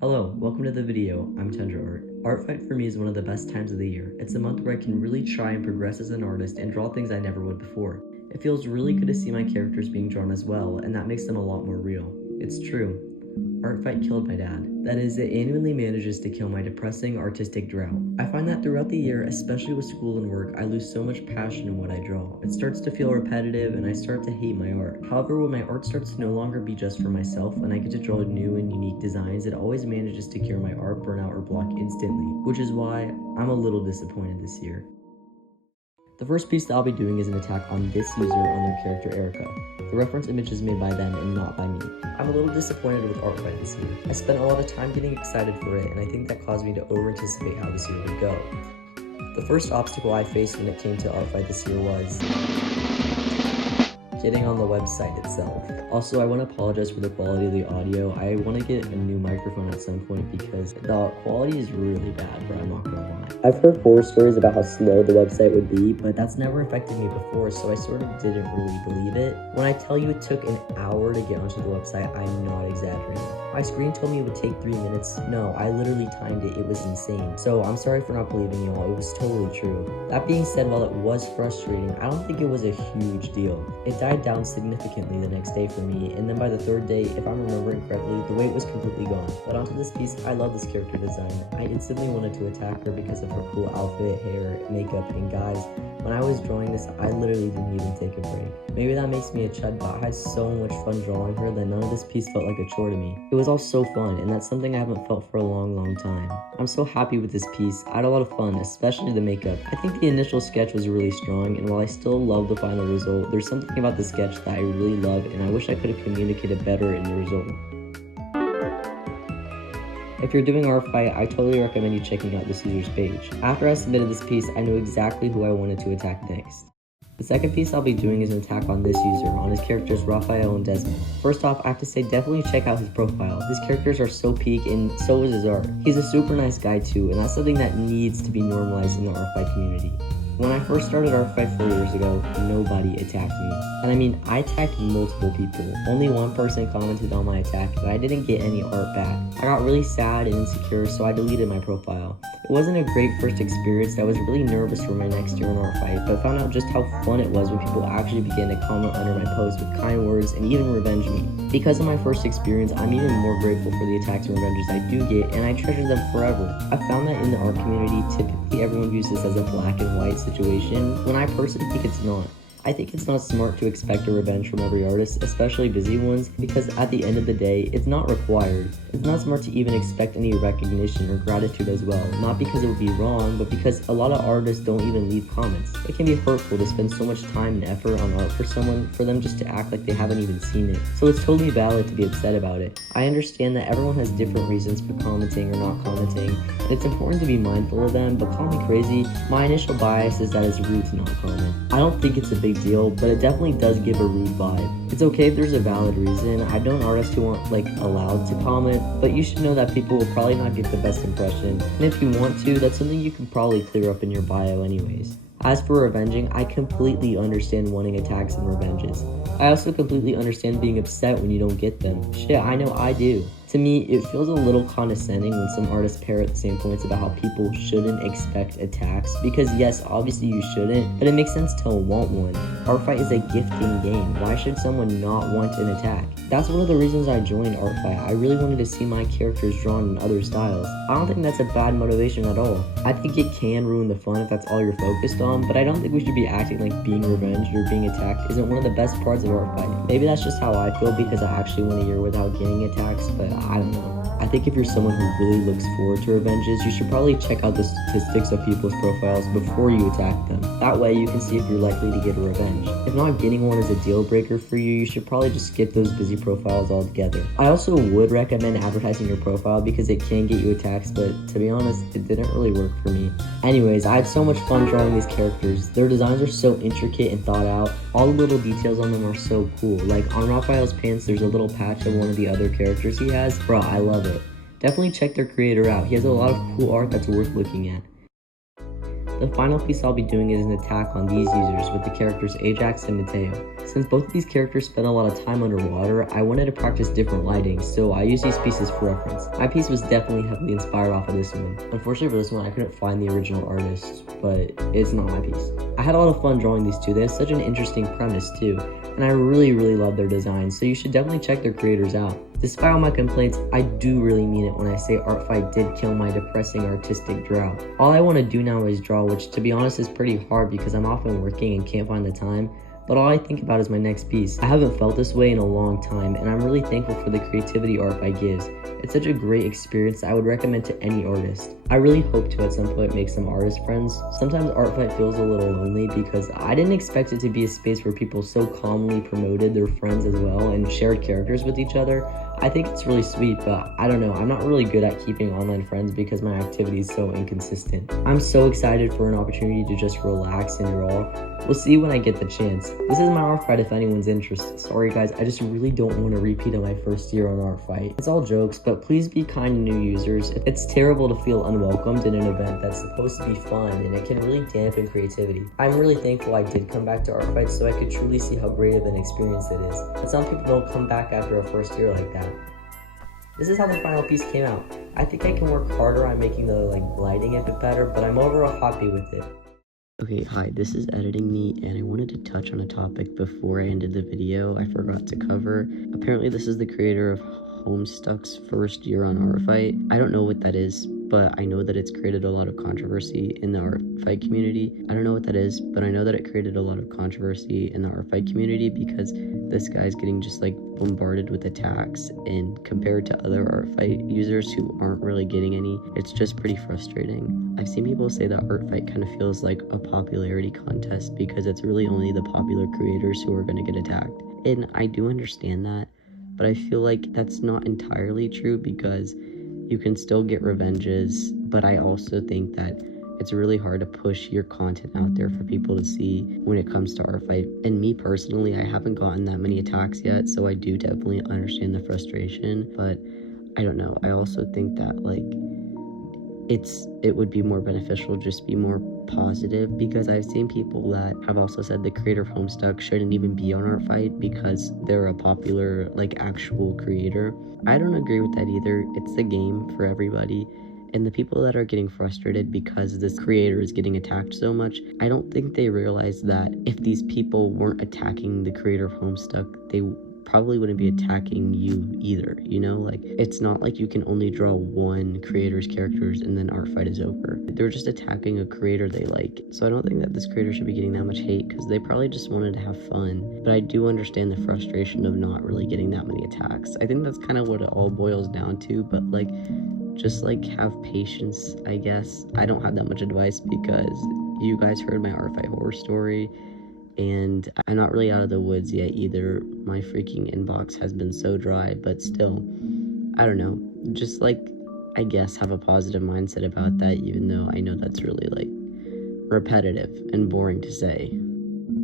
Hello, welcome to the video. I'm Tundra Art. Artfight for me is one of the best times of the year. It's a month where I can really try and progress as an artist and draw things I never would before. It feels really good to see my characters being drawn as well, and that makes them a lot more real. It's true. Artfight killed my dad. That is, it annually manages to kill my depressing artistic drought. I find that throughout the year, especially with school and work, I lose so much passion in what I draw. It starts to feel repetitive and I start to hate my art. However, when my art starts to no longer be just for myself and I get to draw new and unique designs, it always manages to cure my art burnout or block instantly, which is why I'm a little disappointed this year. The first piece that I'll be doing is an attack on this user on their character Erica. The reference image is made by them and not by me. I'm a little disappointed with Artfight this year. I spent a lot of time getting excited for it, and I think that caused me to over-anticipate how this year would go. The first obstacle I faced when it came to Artfight this year was getting on the website itself. Also, I want to apologize for the quality of the audio. I want to get a new microphone at some point because the quality is really bad, bro. I'm not gonna lie. I've heard horror stories about how slow the website would be, but that's never affected me before, so I sort of didn't really believe it. When I tell you it took an hour to get onto the website, I'm not exaggerating. My screen told me it would take 3 minutes. No, I literally timed it. It was insane. So I'm sorry for not believing you all. It was totally true. That being said, while it was frustrating, I don't think it was a huge deal. It died down significantly the next day for me, and then by the third day, if I'm remembering correctly, the weight was completely gone. But onto this piece, I love this character design. I instantly wanted to attack her because of her cool outfit, hair, makeup, and guys, when I was drawing this, I literally didn't even take a break. Maybe that makes me a chud, but I had so much fun drawing her that none of this piece felt like a chore to me. It was all so fun, and that's something I haven't felt for a long time. I'm so happy with this piece. I had a lot of fun, especially the makeup. I think the initial sketch was really strong, and while I still love the final result, there's something about the sketch that I really love, and I wish I could have communicated better in the result. If you're doing Artfight, I totally recommend you checking out this user's page. After I submitted this piece, I knew exactly who I wanted to attack next. The second piece I'll be doing is an attack on this user, on his characters Raphael and Desmond. First off, I have to say definitely check out his profile. His characters are so peak and so is his art. He's a super nice guy too, and that's something that needs to be normalized in the Artfight community. When I first started Artfight 4 years ago, nobody attacked me. And I mean, I attacked multiple people. Only one person commented on my attack, but I didn't get any art back. I got really sad and insecure, so I deleted my profile. It wasn't a great first experience. I was really nervous for my next year in Artfight, but found out just how fun it was when people actually began to comment under my posts with kind words and even revenge me. Because of my first experience, I'm even more grateful for the attacks and revenges I do get, and I treasure them forever. I found that in the art community, typically everyone views this as a black and white situation, when I personally think it's not. I think it's not smart to expect a revenge from every artist, especially busy ones, because at the end of the day, it's not required. It's not smart to even expect any recognition or gratitude as well, not because it would be wrong, but because a lot of artists don't even leave comments. It can be hurtful to spend so much time and effort on art for someone, for them just to act like they haven't even seen it. So it's totally valid to be upset about it. I understand that everyone has different reasons for commenting or not commenting, and it's important to be mindful of them, but call me crazy, my initial bias is that it's rude to not comment. I don't think it's a big deal, but it definitely does give a rude vibe. It's okay if there's a valid reason. I've known artists who aren't allowed to comment, but you should know that people will probably not get the best impression, and if you want to, that's something you can probably clear up in your bio anyways. As for revenging, I completely understand wanting attacks and revenges. I also completely understand being upset when you don't get them. Shit, I know I do. To me, it feels a little condescending when some artists parrot the same points about how people shouldn't expect attacks, because yes, obviously you shouldn't, but it makes sense to want one. Artfight is a gifting game. Why should someone not want an attack? That's one of the reasons I joined Artfight. I really wanted to see my characters drawn in other styles. I don't think that's a bad motivation at all. I think it can ruin the fun if that's all you're focused on, but I don't think we should be acting like being revenged or being attacked isn't one of the best parts of Artfight. Maybe that's just how I feel because I actually went a year without getting attacks, but I don't know. I think if you're someone who really looks forward to revenges, you should probably check out the statistics of people's profiles before you attack them. That way you can see if you're likely to get a revenge. If not getting one is a deal breaker for you, you should probably just skip those busy profiles altogether. I also would recommend advertising your profile because it can get you attacks, but to be honest, it didn't really work for me. Anyways, I had so much fun drawing these characters. Their designs are so intricate and thought out. All the little details on them are so cool. Like on Raphael's pants, there's a little patch of one of the other characters he has. Bro, I love it. Definitely check their creator out. He has a lot of cool art that's worth looking at. The final piece I'll be doing is an attack on these users with the characters Ajax and Mateo. Since both of these characters spend a lot of time underwater, I wanted to practice different lighting, so I used these pieces for reference. My piece was definitely heavily inspired off of this one. Unfortunately for this one, I couldn't find the original artist, but it's not my piece. I had a lot of fun drawing these two. They have such an interesting premise too, and I really love their designs, so you should definitely check their creators out. Despite all my complaints, I do really mean it when I say Artfight did kill my depressing artistic drought. All I want to do now is draw, which to be honest is pretty hard because I'm often working and can't find the time, but all I think about is my next piece. I haven't felt this way in a long time, and I'm really thankful for the creativity Artfight gives. It's such a great experience that I would recommend to any artist. I really hope to at some point make some artist friends. Sometimes Artfight feels a little lonely because I didn't expect it to be a space where people so calmly promoted their friends as well and shared characters with each other. I think it's really sweet, but I don't know, I'm not really good at keeping online friends because my activity is so inconsistent. I'm so excited for an opportunity to just relax and draw. We'll see when I get the chance. This is my Artfight if anyone's interested. Sorry guys, I just really don't want to repeat of my first year on Artfight. It's all jokes, but please be kind to new users. It's terrible to feel unwelcomed in an event that's supposed to be fun, and it can really dampen creativity. I'm really thankful I did come back to Artfight so I could truly see how great of an experience it is. But some people don't come back after a first year like that. This is how the final piece came out. I think I can work harder on making the lighting a bit better, but I'm overall happy with it. Okay, hi, this is Editing Me, and I wanted to touch on a topic before I ended the video I forgot to cover. Apparently this is the creator of Homestuck's first year on Artfight. I don't know what that is, but I know that it's created a lot of controversy in the Artfight community. I don't know what that is, but I know that it created a lot of controversy in the Artfight community because this guy's getting just bombarded with attacks, and compared to other Artfight users who aren't really getting any, it's just pretty frustrating. I've seen people say that Artfight kind of feels like a popularity contest because it's really only the popular creators who are going to get attacked. And I do understand that, but I feel like that's not entirely true because you can still get revenges, but I also think that it's really hard to push your content out there for people to see when it comes to Artfight. And me personally, I haven't gotten that many attacks yet, so I do definitely understand the frustration, but I don't know. I also think that it would be more beneficial just be more positive, because I've seen people that have also said the creator of Homestuck shouldn't even be on Artfight because they're a popular actual creator. I don't agree with that either. It's the game for everybody, and the people that are getting frustrated because this creator is getting attacked so much, I don't think they realize that if these people weren't attacking the creator of Homestuck, they probably wouldn't be attacking you either, it's not like you can only draw one creator's characters and then Artfight is over. They're just attacking a creator they like, so I don't think that this creator should be getting that much hate because they probably just wanted to have fun. But I do understand the frustration of not really getting that many attacks. I think that's kind of what it all boils down to, but just have patience, I guess. I don't have that much advice because you guys heard my Artfight horror story, and I'm not really out of the woods yet either. My freaking inbox has been so dry, but still, I don't know, just I guess have a positive mindset about that, even though I know that's really repetitive and boring to say.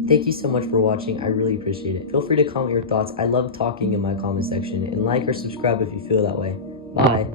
Thank you so much for watching. I really appreciate it. Feel free to comment your thoughts. I love talking in my comment section, and like or subscribe if you feel that way. Bye.